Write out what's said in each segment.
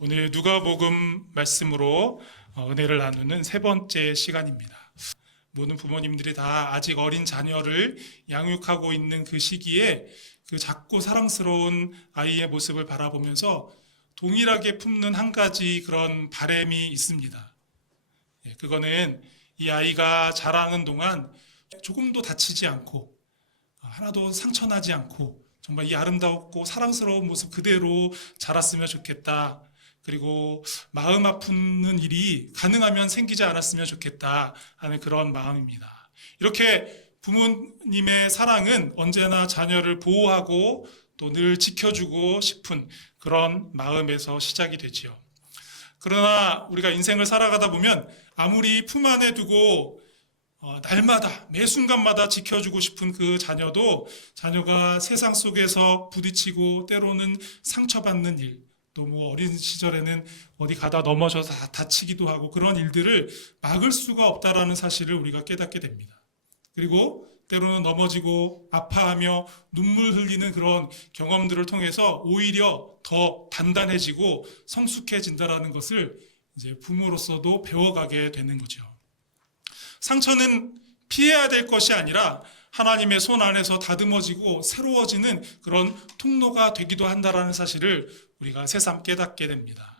오늘 누가복음 말씀으로 은혜를 나누는 세 번째 시간입니다. 모든 부모님들이 다 아직 어린 자녀를 양육하고 있는 그 시기에 그 작고 사랑스러운 아이의 모습을 바라보면서 동일하게 품는 한 가지 그런 바람이 있습니다. 그거는 이 아이가 자라는 동안 조금도 다치지 않고 하나도 상처나지 않고 정말 이 아름답고 사랑스러운 모습 그대로 자랐으면 좋겠다. 그리고 마음 아프는 일이 가능하면 생기지 않았으면 좋겠다 하는 그런 마음입니다. 이렇게 부모님의 사랑은 언제나 자녀를 보호하고 또 늘 지켜주고 싶은 그런 마음에서 시작이 되지요. 그러나 우리가 인생을 살아가다 보면 아무리 품 안에 두고 날마다 매 순간마다 지켜주고 싶은 그 자녀도 자녀가 세상 속에서 부딪히고 때로는 상처받는 일, 또 뭐 어린 시절에는 어디 가다 넘어져서 다치기도 하고 그런 일들을 막을 수가 없다라는 사실을 우리가 깨닫게 됩니다. 그리고 때로는 넘어지고 아파하며 눈물 흘리는 그런 경험들을 통해서 오히려 더 단단해지고 성숙해진다라는 것을 이제 부모로서도 배워가게 되는 거죠. 상처는 피해야 될 것이 아니라 하나님의 손 안에서 다듬어지고 새로워지는 그런 통로가 되기도 한다라는 사실을 우리가 새삼 깨닫게 됩니다.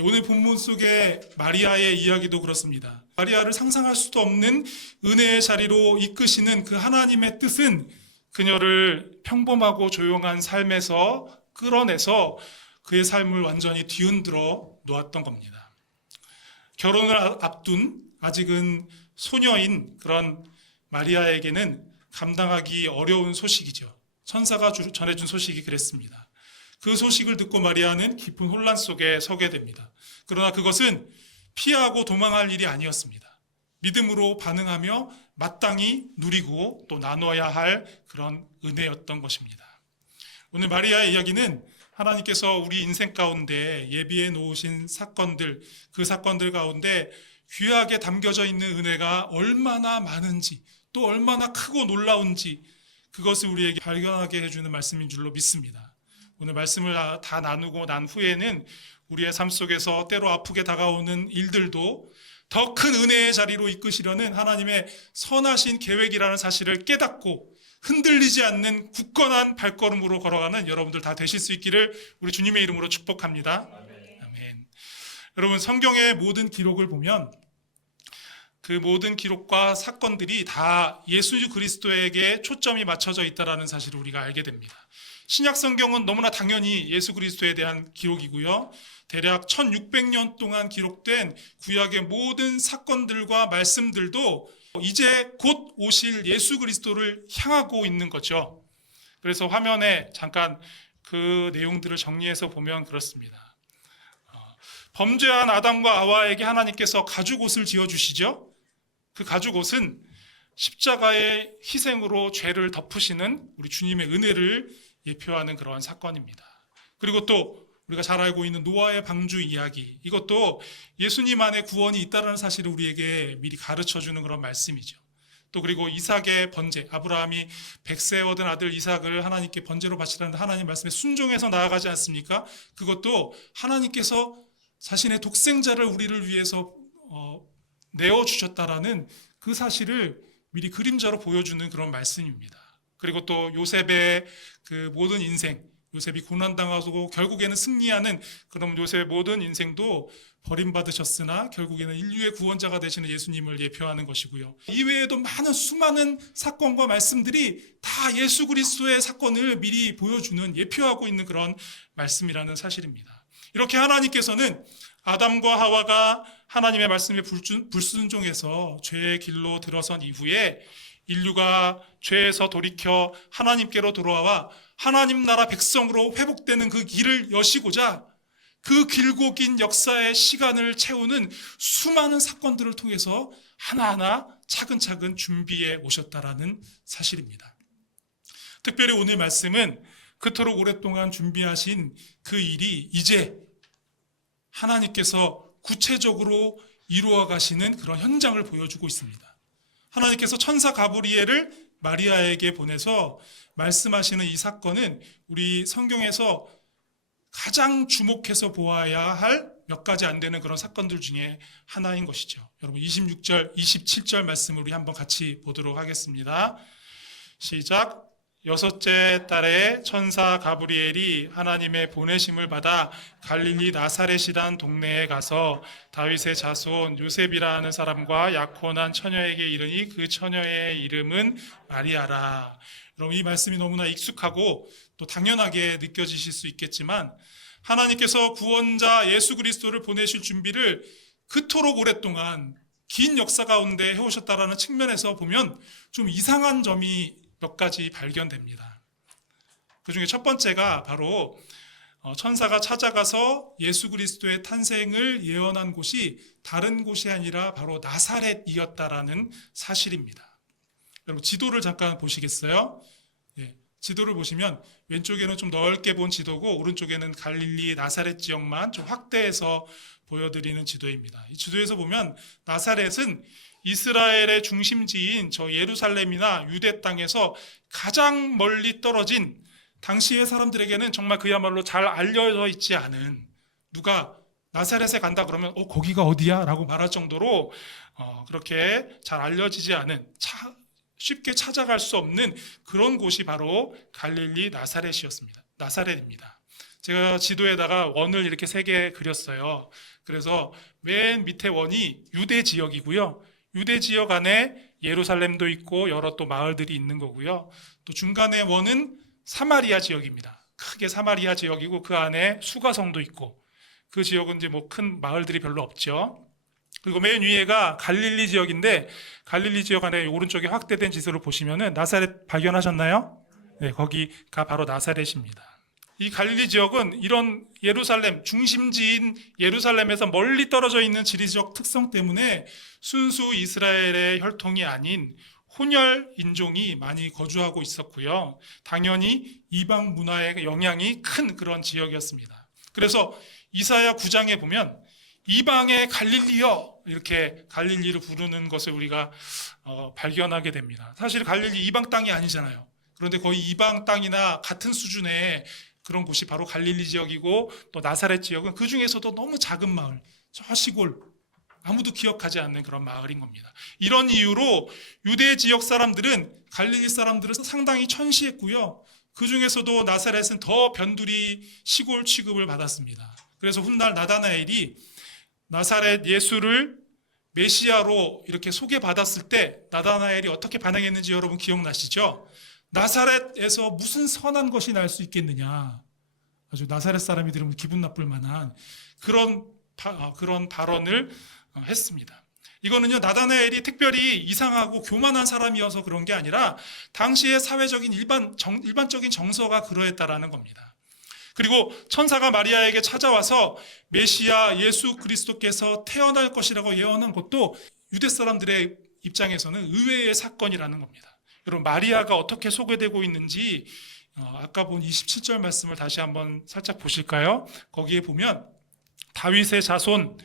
오늘 본문 속의 마리아의 이야기도 그렇습니다. 마리아를 상상할 수도 없는 은혜의 자리로 이끄시는 그 하나님의 뜻은 그녀를 평범하고 조용한 삶에서 끌어내서 그의 삶을 완전히 뒤흔들어 놓았던 겁니다. 결혼을 앞둔 아직은 소녀인 그런 마리아에게는 감당하기 어려운 소식이죠. 천사가 전해준 소식이 그랬습니다. 그 소식을 듣고 마리아는 깊은 혼란 속에 서게 됩니다. 그러나 그것은 피하고 도망할 일이 아니었습니다. 믿음으로 반응하며 마땅히 누리고 또 나눠야 할 그런 은혜였던 것입니다. 오늘 마리아의 이야기는 하나님께서 우리 인생 가운데 예비해 놓으신 사건들, 그 사건들 가운데 귀하게 담겨져 있는 은혜가 얼마나 많은지 또 얼마나 크고 놀라운지 그것을 우리에게 발견하게 해주는 말씀인 줄로 믿습니다. 오늘 말씀을 다 나누고 난 후에는 우리의 삶 속에서 때로 아프게 다가오는 일들도 더 큰 은혜의 자리로 이끄시려는 하나님의 선하신 계획이라는 사실을 깨닫고 흔들리지 않는 굳건한 발걸음으로 걸어가는 여러분들 다 되실 수 있기를 우리 주님의 이름으로 축복합니다. 아멘. 여러분, 성경의 모든 기록을 보면 그 모든 기록과 사건들이 다 예수 그리스도에게 초점이 맞춰져 있다는 사실을 우리가 알게 됩니다. 신약 성경은 너무나 당연히 예수 그리스도에 대한 기록이고요. 대략 1600년 동안 기록된 구약의 모든 사건들과 말씀들도 이제 곧 오실 예수 그리스도를 향하고 있는 거죠. 그래서 화면에 잠깐 그 내용들을 정리해서 보면 그렇습니다. 범죄한 아담과 하와에게 하나님께서 가죽옷을 지어주시죠. 그 가죽옷은 십자가의 희생으로 죄를 덮으시는 우리 주님의 은혜를 예표하는 그러한 사건입니다. 그리고 또 우리가 잘 알고 있는 노아의 방주 이야기, 이것도 예수님 안에 구원이 있다는 사실을 우리에게 미리 가르쳐주는 그런 말씀이죠. 또 그리고 이삭의 번제, 아브라함이 100세 얻은 아들 이삭을 하나님께 번제로 바치라는 하나님 말씀에 순종해서 나아가지 않습니까? 그것도 하나님께서 자신의 독생자를 우리를 위해서 내어주셨다라는 그 사실을 미리 그림자로 보여주는 그런 말씀입니다. 그리고 또 요셉의 그 모든 인생, 요셉이 고난당하고 결국에는 승리하는 그런 요셉의 모든 인생도 버림받으셨으나 결국에는 인류의 구원자가 되시는 예수님을 예표하는 것이고요. 이외에도 많은 수많은 사건과 말씀들이 다 예수 그리스도의 사건을 미리 보여주는, 예표하고 있는 그런 말씀이라는 사실입니다. 이렇게 하나님께서는 아담과 하와가 하나님의 말씀에 불순종해서 죄의 길로 들어선 이후에 인류가 죄에서 돌이켜 하나님께로 돌아와 하나님 나라 백성으로 회복되는 그 길을 여시고자 그 길고 긴 역사의 시간을 채우는 수많은 사건들을 통해서 하나하나 차근차근 준비해 오셨다라는 사실입니다. 특별히 오늘 말씀은 그토록 오랫동안 준비하신 그 일이 이제 하나님께서 구체적으로 이루어 가시는 그런 현장을 보여주고 있습니다. 하나님께서 천사 가브리엘을 마리아에게 보내서 말씀하시는 이 사건은 우리 성경에서 가장 주목해서 보아야 할 몇 가지 안 되는 그런 사건들 중에 하나인 것이죠. 여러분 26절, 27절 말씀을 우리 한번 같이 보도록 하겠습니다. 시작. 여섯째 달에 천사 가브리엘이 하나님의 보내심을 받아 갈릴리 나사렛이란 동네에 가서 다윗의 자손 요셉이라 하는 사람과 약혼한 처녀에게 이르니 그 처녀의 이름은 마리아라. 여러분 이 말씀이 너무나 익숙하고 또 당연하게 느껴지실 수 있겠지만 하나님께서 구원자 예수 그리스도를 보내실 준비를 그토록 오랫동안 긴 역사 가운데 해오셨다라는 측면에서 보면 좀 이상한 점이 몇 가지 발견됩니다. 그 중에 첫 번째가 바로 천사가 찾아가서 예수 그리스도의 탄생을 예언한 곳이 다른 곳이 아니라 바로 나사렛이었다라는 사실입니다. 여러분 지도를 잠깐 보시겠어요? 예, 지도를 보시면 왼쪽에는 좀 넓게 본 지도고 오른쪽에는 갈릴리 나사렛 지역만 좀 확대해서 보여드리는 지도입니다. 이 지도에서 보면 나사렛은 이스라엘의 중심지인 저 예루살렘이나 유대 땅에서 가장 멀리 떨어진 당시의 사람들에게는 정말 그야말로 잘 알려져 있지 않은, 누가 나사렛에 간다 그러면 거기가 어디야? 라고 말할 정도로 그렇게 잘 알려지지 않은, 쉽게 찾아갈 수 없는 그런 곳이 바로 갈릴리 나사렛입니다. 제가 지도에다가 원을 이렇게 3개 그렸어요. 그래서 맨 밑에 원이 유대 지역이고요. 유대 지역 안에 예루살렘도 있고 여러 또 마을들이 있는 거고요. 또 중간에 원은 사마리아 지역입니다. 크게 사마리아 지역이고 그 안에 수가성도 있고, 그 지역은 이제 뭐 큰 마을들이 별로 없죠. 그리고 맨 위에가 갈릴리 지역인데, 갈릴리 지역 안에 오른쪽에 확대된 지도를 보시면은 나사렛 발견하셨나요? 네, 거기가 바로 나사렛입니다. 이 갈릴리 지역은 이런 예루살렘, 중심지인 예루살렘에서 멀리 떨어져 있는 지리적 특성 때문에 순수 이스라엘의 혈통이 아닌 혼혈 인종이 많이 거주하고 있었고요. 당연히 이방 문화의 영향이 큰 그런 지역이었습니다. 그래서 이사야 9장에 보면 이방의 갈릴리여, 이렇게 갈릴리를 부르는 것을 우리가 발견하게 됩니다. 사실 갈릴리 이방 땅이 아니잖아요. 그런데 거의 이방 땅이나 같은 수준의 그런 곳이 바로 갈릴리 지역이고, 또 나사렛 지역은 그 중에서도 너무 작은 마을, 저 시골, 아무도 기억하지 않는 그런 마을인 겁니다. 이런 이유로 유대 지역 사람들은 갈릴리 사람들을 상당히 천시했고요. 그 중에서도 나사렛은 더 변두리 시골 취급을 받았습니다. 그래서 훗날 나다나엘이 나사렛 예수를 메시아로 이렇게 소개받았을 때 나다나엘이 어떻게 반응했는지 여러분 기억나시죠? 나사렛에서 무슨 선한 것이 날 수 있겠느냐, 아주 나사렛 사람이 들으면 기분 나쁠 만한 그런 발언을 했습니다. 이거는요, 나다나엘이 특별히 이상하고 교만한 사람이어서 그런 게 아니라 당시의 사회적인 일반적인 정서가 그러했다라는 겁니다. 그리고 천사가 마리아에게 찾아와서 메시아 예수 그리스도께서 태어날 것이라고 예언한 것도 유대 사람들의 입장에서는 의외의 사건이라는 겁니다. 여러분, 마리아가 어떻게 소개되고 있는지 아까 본 27절 말씀을 다시 한번 살짝 보실까요? 거기에 보면 다윗의 자손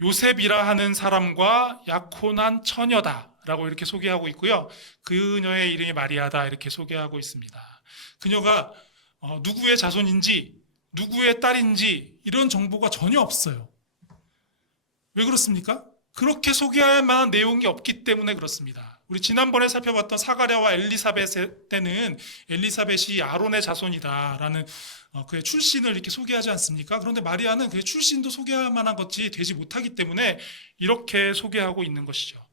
요셉이라 하는 사람과 약혼한 처녀다 라고 이렇게 소개하고 있고요. 그녀의 이름이 마리아다 이렇게 소개하고 있습니다. 그녀가 누구의 자손인지 누구의 딸인지 이런 정보가 전혀 없어요. 왜 그렇습니까? 그렇게 소개할 만한 내용이 없기 때문에 그렇습니다. 우리 지난번에 살펴봤던 사가랴와 엘리사벳 때는 엘리사벳이 아론의 자손이다라는 그의 출신을 이렇게 소개하지 않습니까? 그런데 마리아는 그의 출신도 소개할 만한 것이 되지 못하기 때문에 이렇게 소개하고 있는 것이죠.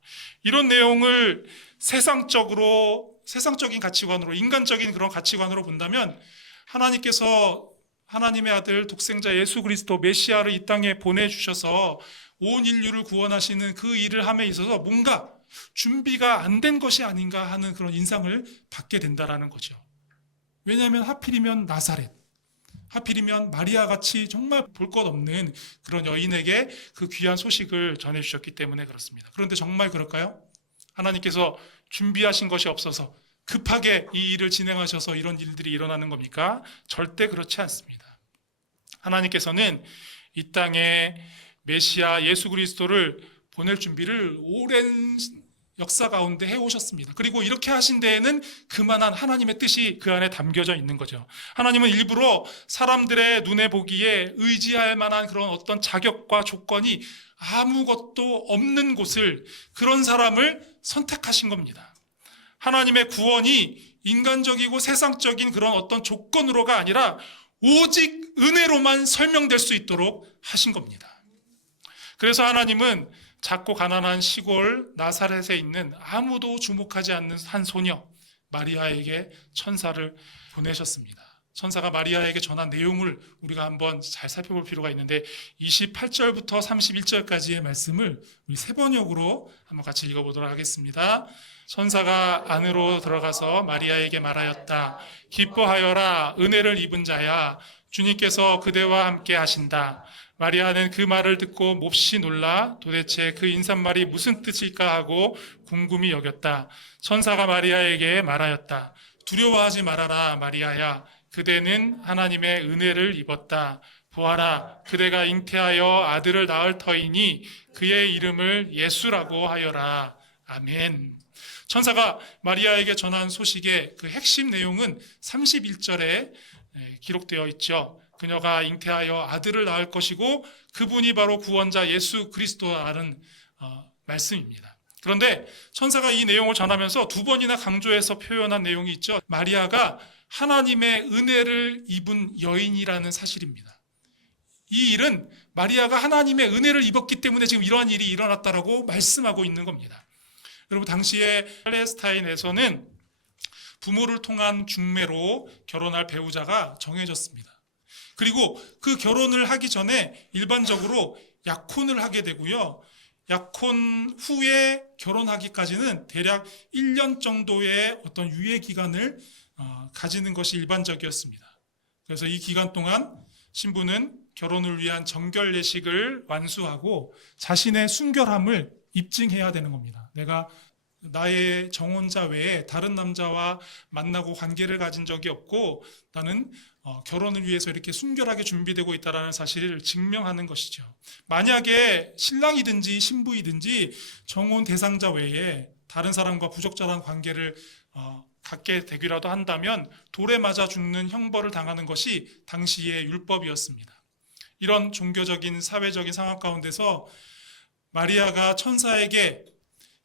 이런 내용을 세상적인 가치관으로, 인간적인 그런 가치관으로 본다면 하나님께서 하나님의 아들 독생자 예수 그리스도 메시아를 이 땅에 보내주셔서 온 인류를 구원하시는 그 일을 함에 있어서 뭔가 준비가 안 된 것이 아닌가 하는 그런 인상을 받게 된다라는 거죠. 왜냐하면 하필이면 나사렛, 하필이면 마리아 같이 정말 볼 것 없는 그런 여인에게 그 귀한 소식을 전해주셨기 때문에 그렇습니다. 그런데 정말 그럴까요? 하나님께서 준비하신 것이 없어서 급하게 이 일을 진행하셔서 이런 일들이 일어나는 겁니까? 절대 그렇지 않습니다. 하나님께서는 이 땅에 메시아 예수 그리스도를 보낼 준비를 오랜 역사 가운데 해오셨습니다. 그리고 이렇게 하신 데에는 그만한 하나님의 뜻이 그 안에 담겨져 있는 거죠. 하나님은 일부러 사람들의 눈에 보기에 의지할 만한 그런 어떤 자격과 조건이 아무것도 없는 곳을, 그런 사람을 선택하신 겁니다. 하나님의 구원이 인간적이고 세상적인 그런 어떤 조건으로가 아니라 오직 은혜로만 설명될 수 있도록 하신 겁니다. 그래서 하나님은 작고 가난한 시골 나사렛에 있는 아무도 주목하지 않는 한 소녀 마리아에게 천사를 보내셨습니다. 천사가 마리아에게 전한 내용을 우리가 한번 잘 살펴볼 필요가 있는데 28절부터 31절까지의 말씀을 우리 세 번역으로 한번 같이 읽어보도록 하겠습니다. 천사가 안으로 들어가서 마리아에게 말하였다. 기뻐하여라, 은혜를 입은 자야, 주님께서 그대와 함께 하신다. 마리아는 그 말을 듣고 몹시 놀라 도대체 그 인사말이 무슨 뜻일까 하고 궁금히 여겼다. 천사가 마리아에게 말하였다. 두려워하지 말아라, 마리아야. 그대는 하나님의 은혜를 입었다. 보아라, 그대가 잉태하여 아들을 낳을 터이니 그의 이름을 예수라고 하여라. 아멘. 천사가 마리아에게 전한 소식의 그 핵심 내용은 31절에 기록되어 있죠. 그녀가 잉태하여 아들을 낳을 것이고 그분이 바로 구원자 예수 그리스도라는 말씀입니다. 그런데 천사가 이 내용을 전하면서 두 번이나 강조해서 표현한 내용이 있죠. 마리아가 하나님의 은혜를 입은 여인이라는 사실입니다. 이 일은 마리아가 하나님의 은혜를 입었기 때문에 지금 이러한 일이 일어났다라고 말씀하고 있는 겁니다. 여러분, 당시에 팔레스타인에서는 부모를 통한 중매로 결혼할 배우자가 정해졌습니다. 그리고 그 결혼을 하기 전에 일반적으로 약혼을 하게 되고요. 약혼 후에 결혼하기까지는 대략 1년 정도의 어떤 유예 기간을 가지는 것이 일반적이었습니다. 그래서 이 기간 동안 신부는 결혼을 위한 정결 예식을 완수하고 자신의 순결함을 입증해야 되는 겁니다. 내가 나의 정혼자 외에 다른 남자와 만나고 관계를 가진 적이 없고 나는 결혼을 위해서 이렇게 순결하게 준비되고 있다는 사실을 증명하는 것이죠. 만약에 신랑이든지 신부이든지 정혼 대상자 외에 다른 사람과 부적절한 관계를 갖게 되기라도 한다면 돌에 맞아 죽는 형벌을 당하는 것이 당시의 율법이었습니다. 이런 종교적인 사회적인 상황 가운데서 마리아가 천사에게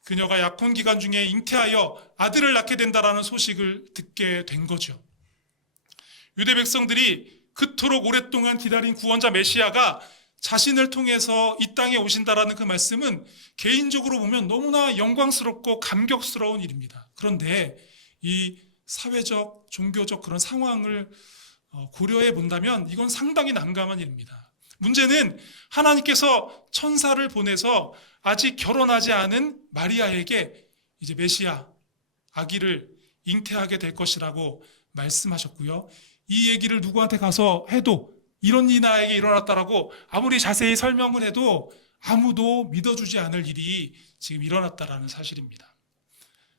그녀가 약혼 기간 중에 잉태하여 아들을 낳게 된다라는 소식을 듣게 된 거죠. 유대 백성들이 그토록 오랫동안 기다린 구원자 메시아가 자신을 통해서 이 땅에 오신다라는 그 말씀은 개인적으로 보면 너무나 영광스럽고 감격스러운 일입니다. 그런데 이 사회적, 종교적 그런 상황을 고려해 본다면 이건 상당히 난감한 일입니다. 문제는 하나님께서 천사를 보내서 아직 결혼하지 않은 마리아에게 이제 메시아, 아기를 잉태하게 될 것이라고 말씀하셨고요. 이 얘기를 누구한테 가서 해도 이런 일이 나에게 일어났다라고 아무리 자세히 설명을 해도 아무도 믿어주지 않을 일이 지금 일어났다라는 사실입니다.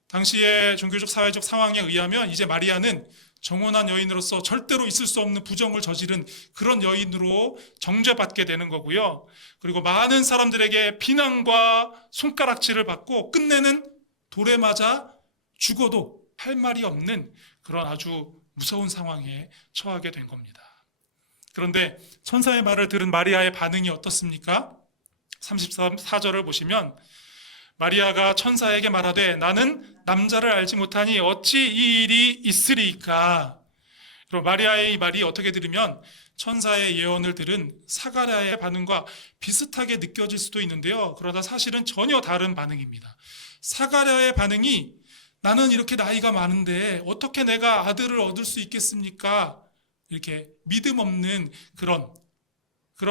당시의 종교적 사회적 상황에 의하면 이제 마리아는 정혼한 여인으로서 절대로 있을 수 없는 부정을 저지른 그런 여인으로 정죄받게 되는 거고요. 그리고 많은 사람들에게 비난과 손가락질을 받고 끝내는 돌에 맞아 죽어도 할 말이 없는 그런 아주 무서운 상황에 처하게 된 겁니다. 그런데 천사의 말을 들은 마리아의 반응이 어떻습니까? 34절을 보시면 마리아가 천사에게 말하되 나는 남자를 알지 못하니 어찌 이 일이 있으리이까. 그리고 마리아의 이 말이 어떻게 들으면 천사의 예언을 들은 사가랴의 반응과 비슷하게 느껴질 수도 있는데요. 그러나 사실은 전혀 다른 반응입니다. 사가랴의 반응이 나는 이렇게 나이가 많은데 어떻게 내가 아들을 얻을 수 있겠습니까? 이렇게 믿음 없는 그런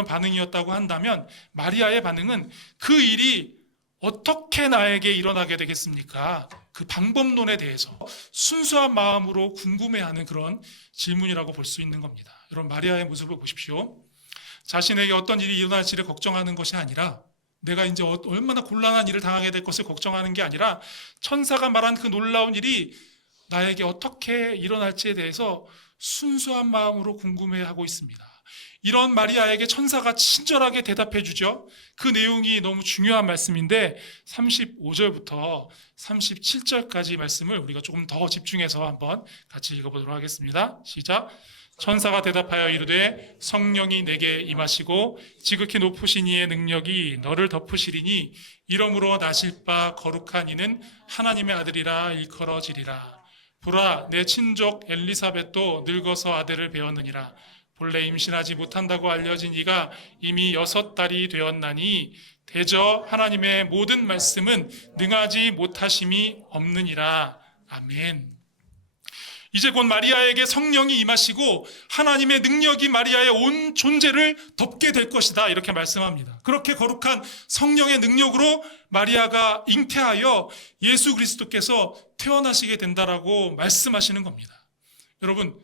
반응이었다고 한다면 마리아의 반응은 그 일이 어떻게 나에게 일어나게 되겠습니까? 그 방법론에 대해서 순수한 마음으로 궁금해하는 그런 질문이라고 볼 수 있는 겁니다. 여러분, 마리아의 모습을 보십시오. 자신에게 어떤 일이 일어날지를 걱정하는 것이 아니라 내가 이제 얼마나 곤란한 일을 당하게 될 것을 걱정하는 게 아니라 천사가 말한 그 놀라운 일이 나에게 어떻게 일어날지에 대해서 순수한 마음으로 궁금해하고 있습니다. 이런 마리아에게 천사가 친절하게 대답해 주죠. 그 내용이 너무 중요한 말씀인데 35절부터 37절까지 말씀을 우리가 조금 더 집중해서 한번 같이 읽어보도록 하겠습니다. 시작. 천사가 대답하여 이르되 성령이 내게 임하시고 지극히 높으신 이의 능력이 너를 덮으시리니 이러므로 나실 바 거룩한 이는 하나님의 아들이라 일컬어지리라. 보라, 내 친족 엘리사벳도 늙어서 아들을 배었느니라. 본래 임신하지 못한다고 알려진 이가 이미 6달이 되었나니 대저 하나님의 모든 말씀은 능하지 못하심이 없느니라. 아멘. 이제 곧 마리아에게 성령이 임하시고 하나님의 능력이 마리아의 온 존재를 덮게 될 것이다, 이렇게 말씀합니다. 그렇게 거룩한 성령의 능력으로 마리아가 잉태하여 예수 그리스도께서 태어나시게 된다라고 말씀하시는 겁니다. 여러분,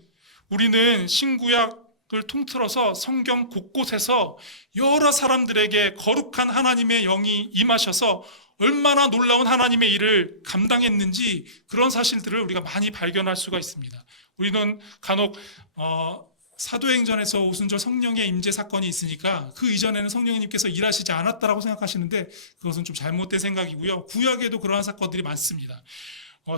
우리는 신구약을 통틀어서 성경 곳곳에서 여러 사람들에게 거룩한 하나님의 영이 임하셔서 얼마나 놀라운 하나님의 일을 감당했는지 그런 사실들을 우리가 많이 발견할 수가 있습니다. 우리는 간혹 사도행전에서 오순절 성령의 임재 사건이 있으니까 그 이전에는 성령님께서 일하시지 않았다라고 생각하시는데 그것은 좀 잘못된 생각이고요. 구약에도 그러한 사건들이 많습니다.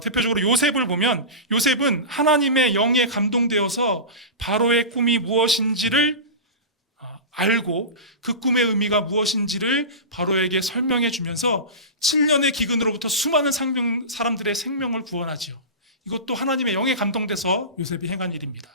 대표적으로 요셉을 보면 요셉은 하나님의 영에 감동되어서 바로의 꿈이 무엇인지를 알고 그 꿈의 의미가 무엇인지를 바로에게 설명해 주면서 7년의 기근으로부터 수많은 사람들의 생명을 구원하지요. 이것도 하나님의 영에 감동돼서 요셉이 행한 일입니다.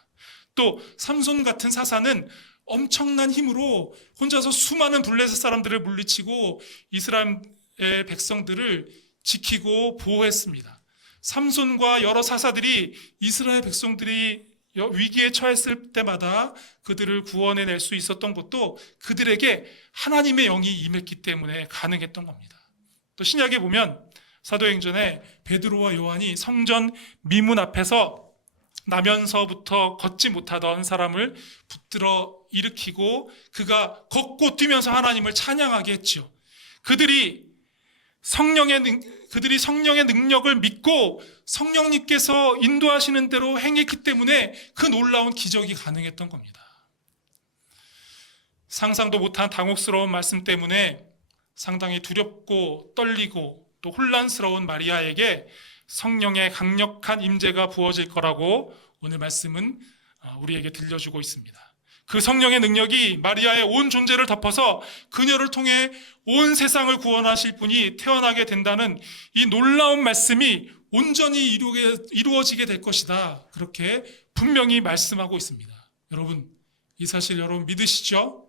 또 삼손 같은 사사는 엄청난 힘으로 혼자서 수많은 블레셋 사람들을 물리치고 이스라엘의 백성들을 지키고 보호했습니다. 삼손과 여러 사사들이 이스라엘 백성들이 위기에 처했을 때마다 그들을 구원해낼 수 있었던 것도 그들에게 하나님의 영이 임했기 때문에 가능했던 겁니다. 또 신약에 보면 사도행전에 베드로와 요한이 성전 미문 앞에서 나면서부터 걷지 못하던 사람을 붙들어 일으키고 그가 걷고 뛰면서 하나님을 찬양하게 했죠. 그들이 성령의 능력을 믿고 성령님께서 인도하시는 대로 행했기 때문에 그 놀라운 기적이 가능했던 겁니다. 상상도 못한 당혹스러운 말씀 때문에 상당히 두렵고 떨리고 또 혼란스러운 마리아에게 성령의 강력한 임재가 부어질 거라고 오늘 말씀은 우리에게 들려주고 있습니다. 그 성령의 능력이 마리아의 온 존재를 덮어서 그녀를 통해 온 세상을 구원하실 분이 태어나게 된다는 이 놀라운 말씀이 온전히 이루어지게 될 것이다, 그렇게 분명히 말씀하고 있습니다. 여러분, 이 사실 여러분 믿으시죠?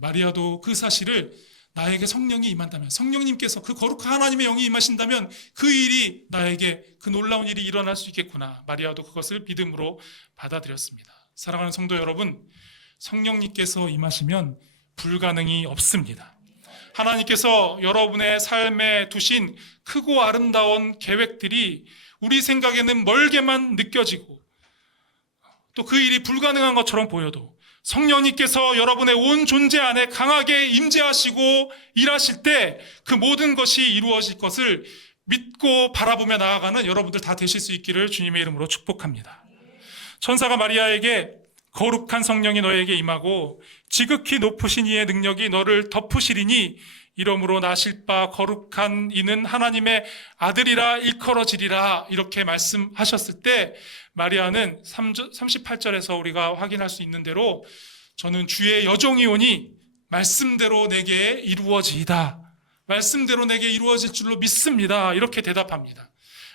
마리아도 그 사실을 나에게 성령이 임한다면, 성령님께서 그 거룩한 하나님의 영이 임하신다면 그 일이 나에게, 그 놀라운 일이 일어날 수 있겠구나, 마리아도 그것을 믿음으로 받아들였습니다. 사랑하는 성도 여러분, 성령님께서 임하시면 불가능이 없습니다. 하나님께서 여러분의 삶에 두신 크고 아름다운 계획들이 우리 생각에는 멀게만 느껴지고 또 그 일이 불가능한 것처럼 보여도 성령님께서 여러분의 온 존재 안에 강하게 임재하시고 일하실 때 그 모든 것이 이루어질 것을 믿고 바라보며 나아가는 여러분들 다 되실 수 있기를 주님의 이름으로 축복합니다. 천사가 마리아에게 거룩한 성령이 너에게 임하고 지극히 높으신 이의 능력이 너를 덮으시리니 이러므로 나실 바 거룩한 이는 하나님의 아들이라 일컬어지리라, 이렇게 말씀하셨을 때 마리아는 38절에서 우리가 확인할 수 있는 대로 저는 주의 여종이 오니 말씀대로 내게 이루어지이다, 말씀대로 내게 이루어질 줄로 믿습니다, 이렇게 대답합니다.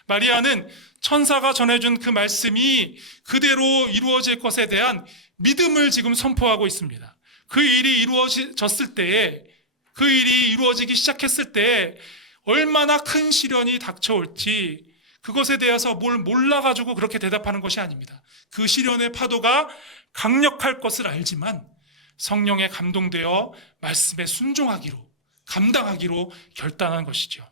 마리아는 천사가 전해준 그 말씀이 그대로 이루어질 것에 대한 믿음을 지금 선포하고 있습니다. 그 일이 이루어졌을 때에, 그 일이 이루어지기 시작했을 때에 얼마나 큰 시련이 닥쳐올지 그것에 대해서 뭘 몰라가지고 그렇게 대답하는 것이 아닙니다. 그 시련의 파도가 강력할 것을 알지만 성령에 감동되어 말씀에 순종하기로, 감당하기로 결단한 것이죠.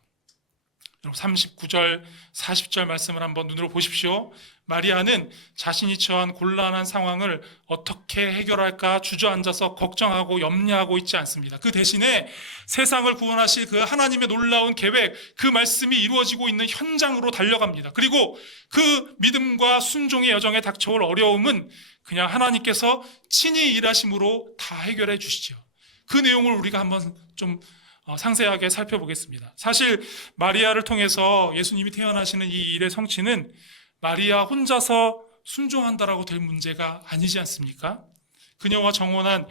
여러분 39절, 40절 말씀을 한번 눈으로 보십시오. 마리아는 자신이 처한 곤란한 상황을 어떻게 해결할까 주저앉아서 걱정하고 염려하고 있지 않습니다. 그 대신에 세상을 구원하실 그 하나님의 놀라운 계획, 그 말씀이 이루어지고 있는 현장으로 달려갑니다. 그리고 그 믿음과 순종의 여정에 닥쳐올 어려움은 그냥 하나님께서 친히 일하심으로 다 해결해 주시죠. 그 내용을 우리가 한번 좀 상세하게 살펴보겠습니다. 사실 마리아를 통해서 예수님이 태어나시는 이 일의 성취는 마리아 혼자서 순종한다라고 될 문제가 아니지 않습니까? 그녀와 정혼한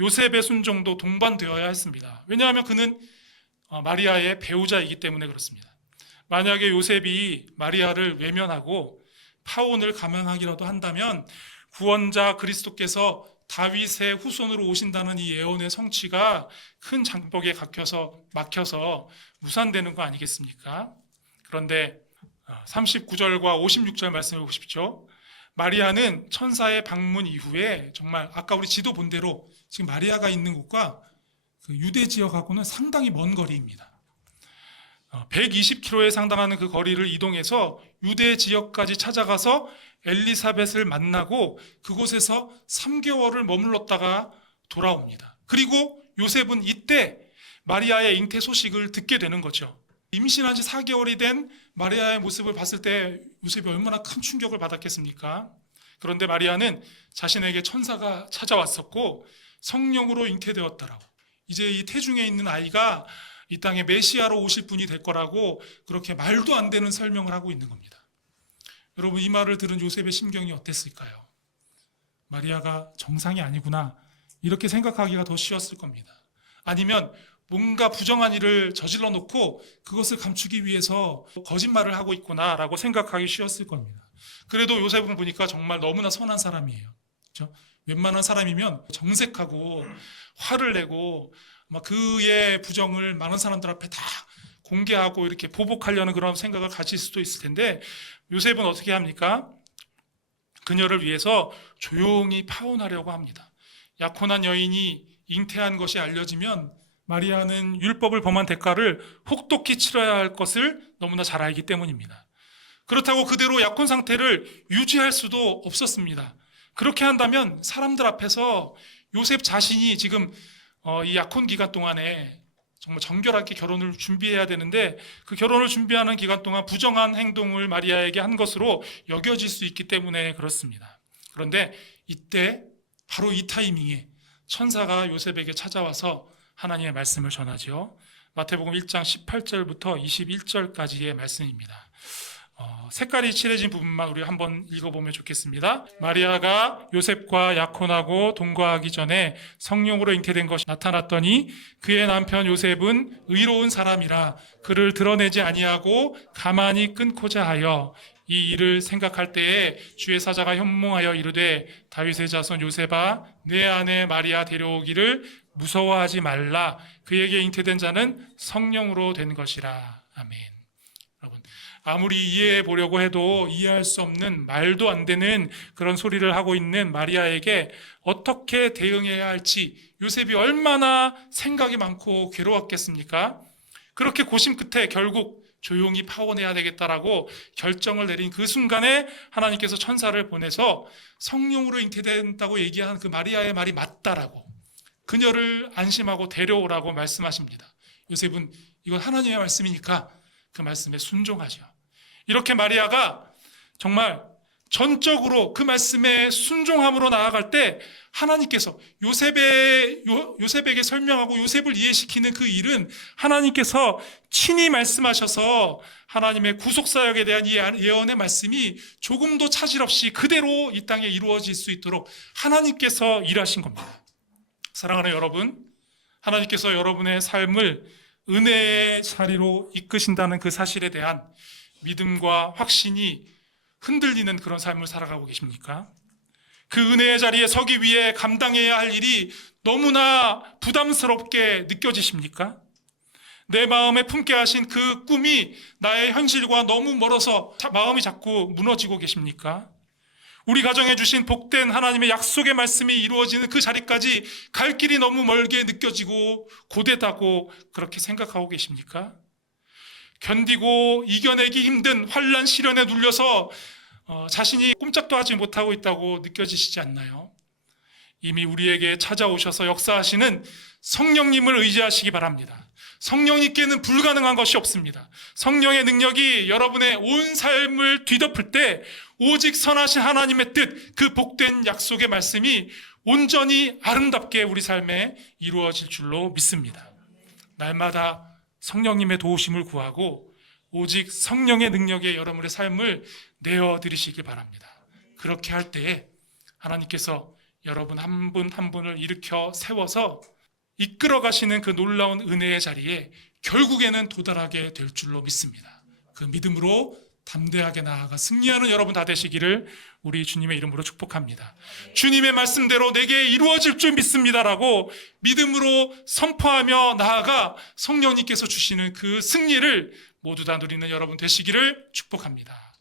요셉의 순종도 동반되어야 했습니다. 왜냐하면 그는 마리아의 배우자이기 때문에 그렇습니다. 만약에 요셉이 마리아를 외면하고 파혼을 감행하기라도 한다면 구원자 그리스도께서 다윗의 후손으로 오신다는 이 예언의 성취가 큰 장벽에 막혀서 무산되는 거 아니겠습니까? 그런데 39절과 56절 말씀을 보십시오. 마리아는 천사의 방문 이후에 정말 아까 우리 지도 본 대로 지금 마리아가 있는 곳과 그 유대 지역하고는 상당히 먼 거리입니다. 120km에 상당하는 그 거리를 이동해서 유대 지역까지 찾아가서 엘리사벳을 만나고 그곳에서 3개월을 머물렀다가 돌아옵니다. 그리고 요셉은 이때 마리아의 잉태 소식을 듣게 되는 거죠. 임신한 지 4개월이 된 마리아의 모습을 봤을 때 요셉이 얼마나 큰 충격을 받았겠습니까? 그런데 마리아는 자신에게 천사가 찾아왔었고 성령으로 잉태되었다라고, 이제 이 태중에 있는 아이가 이 땅에 메시아로 오실 분이 될 거라고 그렇게 말도 안 되는 설명을 하고 있는 겁니다. 여러분, 이 말을 들은 요셉의 심경이 어땠을까요? 마리아가 정상이 아니구나 이렇게 생각하기가 더 쉬웠을 겁니다. 아니면 뭔가 부정한 일을 저질러 놓고 그것을 감추기 위해서 거짓말을 하고 있구나라고 생각하기 쉬웠을 겁니다. 그래도 요셉은 보니까 정말 너무나 선한 사람이에요. 그렇죠? 웬만한 사람이면 정색하고 화를 내고 그의 부정을 많은 사람들 앞에 다 공개하고 이렇게 보복하려는 그런 생각을 가질 수도 있을 텐데, 요셉은 어떻게 합니까? 그녀를 위해서 조용히 파혼하려고 합니다. 약혼한 여인이 잉태한 것이 알려지면 마리아는 율법을 범한 대가를 혹독히 치러야 할 것을 너무나 잘 알기 때문입니다. 그렇다고 그대로 약혼 상태를 유지할 수도 없었습니다. 그렇게 한다면 사람들 앞에서 요셉 자신이 지금 이 약혼 기간 동안에 정말 정결하게 결혼을 준비해야 되는데, 그 결혼을 준비하는 기간 동안 부정한 행동을 마리아에게 한 것으로 여겨질 수 있기 때문에 그렇습니다. 그런데 이때 바로 이 타이밍에 천사가 요셉에게 찾아와서 하나님의 말씀을 전하죠. 마태복음 1장 18절부터 21절까지의 말씀입니다. 색깔이 칠해진 부분만 우리 한번 읽어보면 좋겠습니다. 마리아가 요셉과 약혼하고 동거하기 전에 성령으로 잉태된 것이 나타났더니 그의 남편 요셉은 의로운 사람이라 그를 드러내지 아니하고 가만히 끊고자 하여 이 일을 생각할 때에 주의 사자가 현몽하여 이르되 다윗의 자손 요셉아 내 아내 마리아 데려오기를 무서워하지 말라. 그에게 잉태된 자는 성령으로 된 것이라. 아멘. 여러분, 아무리 이해해 보려고 해도 이해할 수 없는 말도 안 되는 그런 소리를 하고 있는 마리아에게 어떻게 대응해야 할지 요셉이 얼마나 생각이 많고 괴로웠겠습니까? 그렇게 고심 끝에 결국 조용히 파혼해야 되겠다라고 결정을 내린 그 순간에 하나님께서 천사를 보내서 성령으로 잉태된다고 얘기한 그 마리아의 말이 맞다라고, 그녀를 안심하고 데려오라고 말씀하십니다. 요셉은 이건 하나님의 말씀이니까 그 말씀에 순종하죠. 이렇게 마리아가 정말 전적으로 그 말씀에 순종함으로 나아갈 때 하나님께서 요셉에게 설명하고 요셉을 이해시키는 그 일은 하나님께서 친히 말씀하셔서 하나님의 구속사역에 대한 이 예언의 말씀이 조금도 차질 없이 그대로 이 땅에 이루어질 수 있도록 하나님께서 일하신 겁니다. 사랑하는 여러분, 하나님께서 여러분의 삶을 은혜의 자리로 이끄신다는 그 사실에 대한 믿음과 확신이 흔들리는 그런 삶을 살아가고 계십니까? 그 은혜의 자리에 서기 위해 감당해야 할 일이 너무나 부담스럽게 느껴지십니까? 내 마음에 품게 하신 그 꿈이 나의 현실과 너무 멀어서 마음이 자꾸 무너지고 계십니까? 우리 가정에 주신 복된 하나님의 약속의 말씀이 이루어지는 그 자리까지 갈 길이 너무 멀게 느껴지고 고되다고 그렇게 생각하고 계십니까? 견디고 이겨내기 힘든 환난 시련에 눌려서 자신이 꼼짝도 하지 못하고 있다고 느껴지시지 않나요? 이미 우리에게 찾아오셔서 역사하시는 성령님을 의지하시기 바랍니다. 성령님께는 불가능한 것이 없습니다. 성령의 능력이 여러분의 온 삶을 뒤덮을 때 오직 선하신 하나님의 뜻, 그 복된 약속의 말씀이 온전히 아름답게 우리 삶에 이루어질 줄로 믿습니다. 날마다 성령님의 도우심을 구하고 오직 성령의 능력에 여러분의 삶을 내어드리시길 바랍니다. 그렇게 할 때에 하나님께서 여러분 한 분 한 분을 일으켜 세워서 이끌어 가시는 그 놀라운 은혜의 자리에 결국에는 도달하게 될 줄로 믿습니다. 그 믿음으로 담대하게 나아가 승리하는 여러분 다 되시기를 우리 주님의 이름으로 축복합니다. 주님의 말씀대로 내게 이루어질 줄 믿습니다라고 믿음으로 선포하며 나아가 성령님께서 주시는 그 승리를 모두 다 누리는 여러분 되시기를 축복합니다.